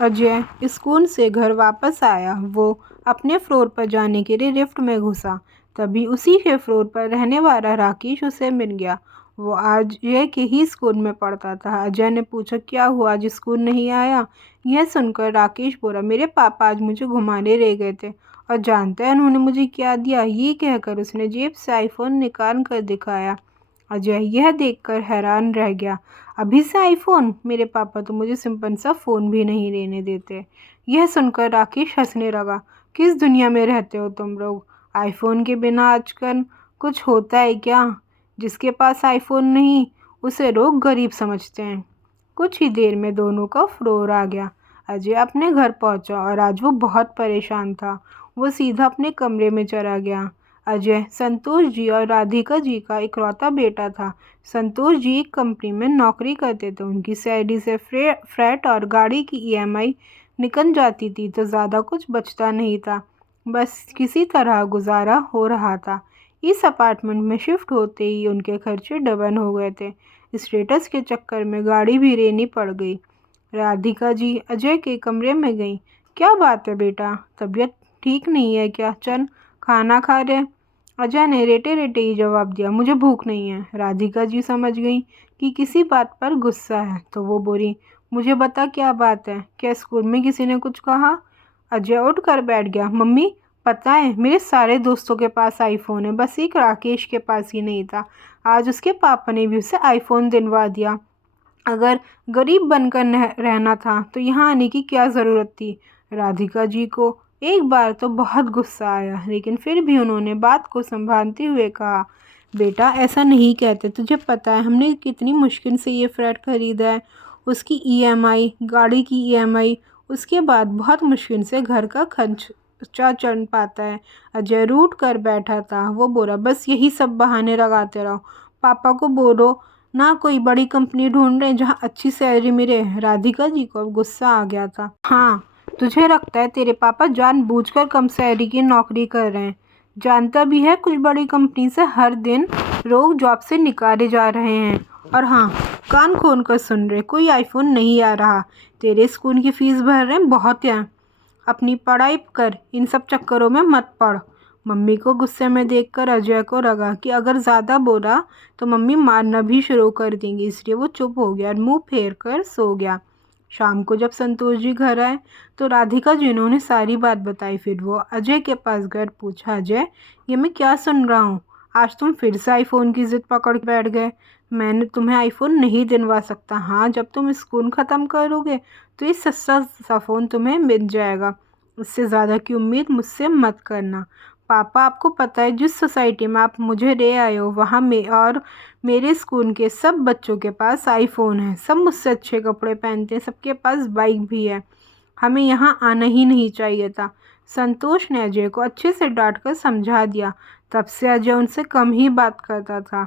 Ajay school से घर वापस आया। वो अपने फ्लोर पर जाने के लिए लिफ्ट में घुसा। तभी उसी के फ्लोर पर रहने वाला राकेश उसे मिल गया। वो आज अजय के ही स्कूल में पढ़ता था। अजय ने पूछा, क्या हुआ, आज स्कूल नहीं आया? यह सुनकर राकेश बोला, मेरे पापा आज मुझे घुमाने ले गए थे और जानते हैं उन्होंने मुझे क्या दिया? ये कहकर उसने जेब से आईफोन निकाल कर दिखाया। अजय यह देखकर हैरान रह गया। अभी से आईफोन? मेरे पापा तो मुझे सिंपल सा फ़ोन भी नहीं लेने देते। यह सुनकर राकेश हंसने लगा। किस दुनिया में रहते हो तुम लोग? आईफोन के बिना आजकल कुछ होता है क्या? जिसके पास आईफोन नहीं उसे लोग गरीब समझते हैं। कुछ ही देर में दोनों का फ्लोर आ गया। अजय अपने घर पहुंचा और आज वो बहुत परेशान था। वो सीधा अपने कमरे में चला गया। अजय संतोष जी और राधिका जी का इकलौता बेटा था। संतोष जी एक कंपनी में नौकरी करते थे। उनकी सैलरी से फ्लैट और गाड़ी की ईएमआई निकल जाती थी तो ज़्यादा कुछ बचता नहीं था। बस किसी तरह गुजारा हो रहा था। इस अपार्टमेंट में शिफ्ट होते ही उनके खर्चे डबल हो गए थे। स्टेटस के चक्कर में गाड़ी भी लेनी पड़ गई। राधिका जी अजय के कमरे में गई। क्या बात है बेटा, तबीयत ठीक नहीं है क्या? चल खाना खा ले। अजय ने रेटे रेटे ही जवाब दिया, मुझे भूख नहीं है। राधिका जी समझ गई कि किसी बात पर गुस्सा है तो वो बोली, मुझे बता क्या बात है? क्या स्कूल में किसी ने कुछ कहा? अजय उठ कर बैठ गया। मम्मी, पता है मेरे सारे दोस्तों के पास आईफोन है, बस एक राकेश के पास ही नहीं था। आज उसके पापा ने भी उसे आईफोन दिलवा दिया। अगर गरीब बनकर रहना था तो यहाँ आने की क्या ज़रूरत थी? राधिका जी को एक बार तो बहुत गुस्सा आया, लेकिन फिर भी उन्होंने बात को संभालते हुए कहा, बेटा ऐसा नहीं कहते। तुझे पता है हमने कितनी मुश्किल से ये फ्लैट खरीदा है। उसकी ईएमआई, गाड़ी की ईएमआई, उसके बाद बहुत मुश्किल से घर का खर्चा चल पाता है। अजय रूठ कर बैठा था। वो बोला, बस यही सब बहाने लगाते रहो। पापा को बोलो ना कोई बड़ी कंपनी ढूंढ रहे जहाँ अच्छी सैलरी मिले। राधिका जी को गुस्सा आ गया था। हाँ, तुझे लगता है तेरे पापा जानबूझकर कम सैलरी की नौकरी कर रहे हैं? जानता भी है कुछ बड़ी कंपनी से हर दिन लोग जॉब से निकाले जा रहे हैं। और हाँ, कान खोल कर सुन रहे, कोई आईफोन नहीं आ रहा। तेरे स्कूल की फीस भर रहे हैं, बहुत है। अपनी पढ़ाई कर, इन सब चक्करों में मत पड़। मम्मी को गुस्से में देखकर अजय को लगा कि अगर ज़्यादा बोला तो मम्मी मारना भी शुरू कर देंगी, इसलिए वो चुप हो गया और मुंह फेर कर सो गया। शाम को जब संतोष जी घर आए तो राधिका जी ने उन्हें सारी बात बताई। फिर वो अजय के पास गए। पूछा, अजय ये मैं क्या सुन रहा हूँ? आज तुम फिर से आईफोन की जिद पकड़ के बैठ गए। मैंने तुम्हें आईफोन नहीं दिलवा सकता। हाँ, जब तुम स्कूल ख़त्म करोगे तो ये सस्ता सा फ़ोन तुम्हें मिल जाएगा। इससे ज़्यादा की उम्मीद मुझसे मत करना। पापा, आपको पता है जिस सोसाइटी में आप मुझे ले आए हो वहाँ और मेरे स्कूल के सब बच्चों के पास आईफोन है। सब मुझसे अच्छे कपड़े पहनते हैं, सबके पास बाइक भी है। हमें यहाँ आना ही नहीं चाहिए था। संतोष ने अजय को अच्छे से डांट कर समझा दिया। तब से अजय उनसे कम ही बात करता था।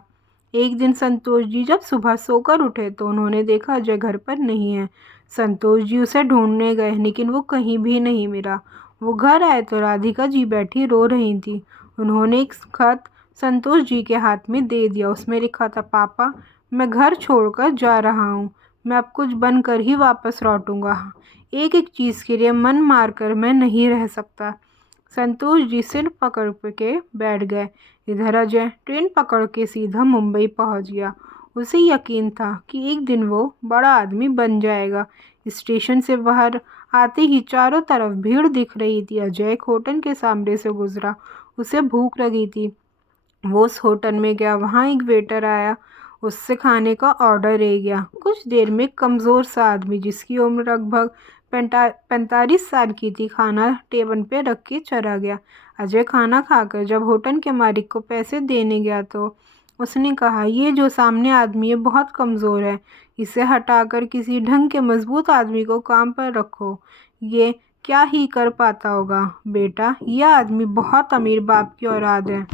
एक दिन संतोष जी जब सुबह सोकर उठे तो उन्होंने देखा अजय घर पर नहीं है। संतोष जी उसे ढूंढने गए लेकिन वो कहीं भी नहीं मिला। वो घर आए तो राधिका जी बैठी रो रही थी। उन्होंने एक खत संतोष जी के हाथ में दे दिया। उसमें लिखा था, पापा मैं घर छोड़कर जा रहा हूँ। मैं अब कुछ बनकर ही वापस लौटूंगा। एक एक चीज़ के लिए मन मारकर मैं नहीं रह सकता। संतोष जी सिर पकड़ के बैठ गए। इधर अजय ट्रेन पकड़ के सीधा मुंबई पहुंच गया। उसे यकीन था कि एक दिन वो बड़ा आदमी बन जाएगा। स्टेशन से बाहर आते ही चारों तरफ भीड़ दिख रही थी। अजय एक होटल के सामने से गुजरा। उसे भूख लगी थी। वो उस होटल में गया। वहाँ एक वेटर आया। उससे खाने का ऑर्डर ले गया। कुछ देर में कमज़ोर सा आदमी जिसकी उम्र लगभग 45 साल की थी खाना टेबल पे रख के चला गया। अजय खाना खाकर जब होटल के मालिक को पैसे देने गया तो उसने कहा, ये जो सामने आदमी है बहुत कमज़ोर है। इसे हटाकर किसी ढंग के मजबूत आदमी को काम पर रखो। ये क्या ही कर पाता होगा। बेटा, यह आदमी बहुत अमीर बाप की औलाद है,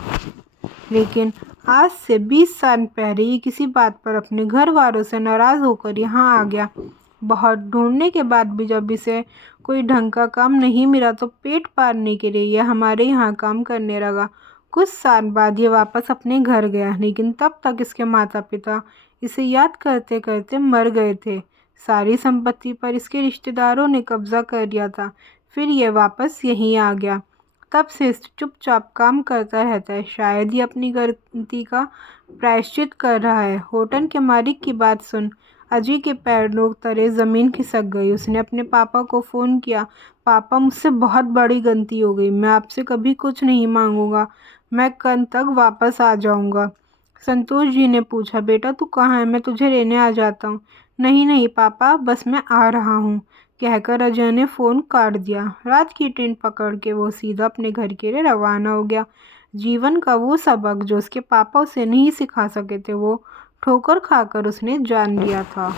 लेकिन आज से 20 साल पहले ही किसी बात पर अपने घर वालों से नाराज़ होकर यहाँ आ गया। बहुत ढूंढने के बाद भी जब इसे कोई ढंग का काम नहीं मिला तो पेट पालने के लिए यह हमारे यहाँ काम करने लगा। कुछ साल बाद ये वापस अपने घर गया, लेकिन तब तक इसके माता पिता इसे याद करते करते मर गए थे। सारी संपत्ति पर इसके रिश्तेदारों ने कब्जा कर लिया था। फिर ये वापस यहीं आ गया। तब से चुपचाप काम करता रहता है। शायद ही अपनी गलती का प्रायश्चित कर रहा है। होटल के मालिक की बात सुन अजय के पैरों तले ज़मीन खिसक गई। उसने अपने पापा को फ़ोन किया। पापा, मुझसे बहुत बड़ी गलती हो गई। मैं आपसे कभी कुछ नहीं मांगूंगा। मैं कल तक वापस आ जाऊंगा। संतोष जी ने पूछा, बेटा तू कहाँ है? मैं तुझे लेने आ जाता हूँ। नहीं नहीं पापा, बस मैं आ रहा हूँ, कहकर अजय ने फ़ोन काट दिया। रात की ट्रेन पकड़ के वो सीधा अपने घर के लिए रवाना हो गया। जीवन का वो सबक जो उसके पापा उसे नहीं सिखा सके थे, वो ठोकर खाकर उसने जान लिया था।